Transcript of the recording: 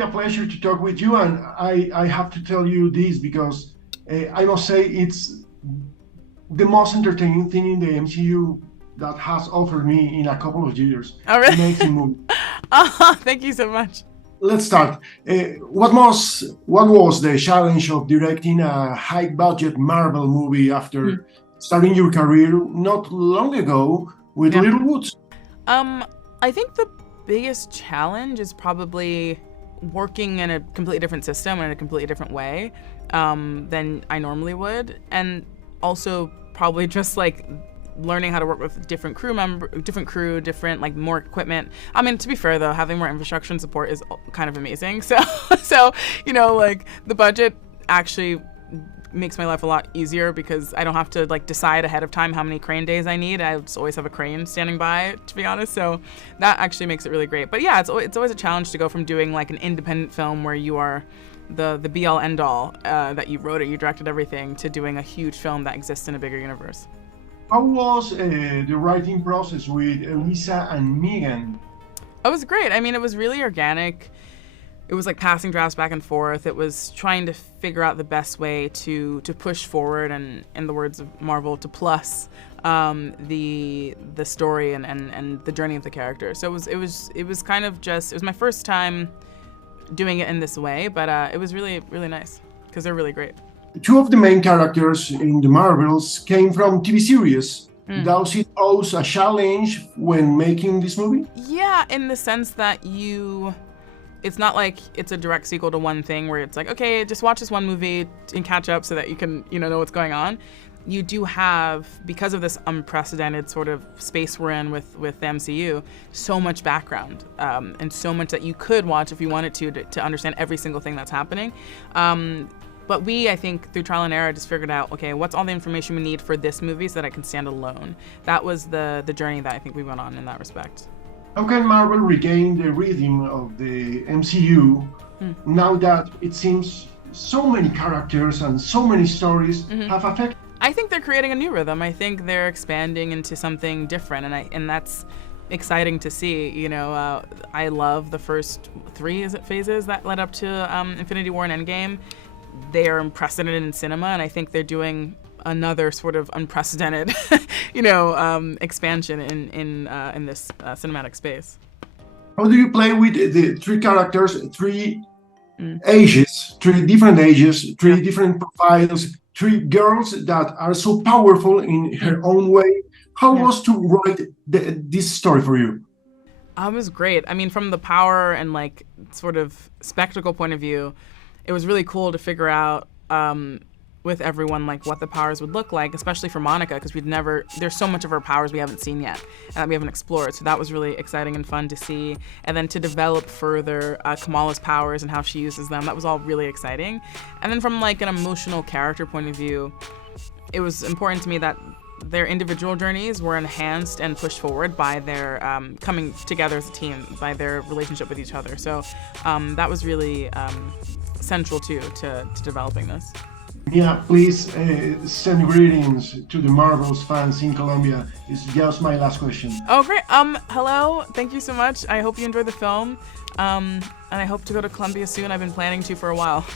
A pleasure to talk with you, and I have to tell you this because I must say it's the most entertaining thing in the MCU that has offered me in a couple of years. Oh, really? Amazing movie. Oh, thank you so much. Let's start. What was the challenge of directing a high-budget Marvel movie after starting your career not long ago with Yeah. Little Woods? I think the biggest challenge is probably working in a completely different system and in a completely different way than I normally would, and also probably just like learning how to work with different crew, different like more equipment. I mean, to be fair though, having more infrastructure and support is kind of amazing. So like the budget actually makes my life a lot easier because I don't have to like decide ahead of time how many crane days I need. I just always have a crane standing by, to be honest. So that actually makes it really great. But yeah, it's always a challenge to go from doing like an independent film where you are the be all end all, that you wrote it, you directed everything, to doing a huge film that exists in a bigger universe. How was the writing process with Elisa and Megan? It was great. I mean, it was really organic. It was like passing drafts back and forth. It was trying to figure out the best way to push forward and, in the words of Marvel, to plus the story and the journey of the character. So it was kind of just, it was my first time doing it in this way, but it was really, really nice because they're really great. Two of the main characters in the Marvels came from TV series. Does it pose a challenge when making this movie? Yeah, in the sense that it's not like it's a direct sequel to one thing where it's like, okay, just watch this one movie and catch up so that you can, know what's going on. You do have, because of this unprecedented sort of space we're in with the MCU, so much background and so much that you could watch if you wanted to understand every single thing that's happening. But I think, through trial and error, just figured out, okay, what's all the information we need for this movie so that I can stand alone. That was the journey that I think we went on in that respect. How can Marvel regain the rhythm of the MCU now that it seems so many characters and so many stories have affected? I think they're creating a new rhythm. I think they're expanding into something different, and that's exciting to see. I love the first three phases that led up to Infinity War and Endgame. They are unprecedented in cinema, and I think they're doing another sort of unprecedented, expansion in this cinematic space. How do you play with the three characters, three ages, three different ages, three different profiles, three girls that are so powerful in her own way? How was to write this story for you? It was great. I mean, from the power and like sort of spectacle point of view, it was really cool to figure out with everyone like what the powers would look like, especially for Monica, because there's so much of her powers we haven't seen yet and that we haven't explored. So that was really exciting and fun to see. And then to develop further Kamala's powers and how she uses them, that was all really exciting. And then from like an emotional character point of view, it was important to me that their individual journeys were enhanced and pushed forward by their coming together as a team, by their relationship with each other. So that was really central too to developing this. Yeah, please send greetings to the Marvels fans in Colombia. It's just my last question. Oh, great. Hello. Thank you so much. I hope you enjoyed the film. And I hope to go to Colombia soon. I've been planning to for a while.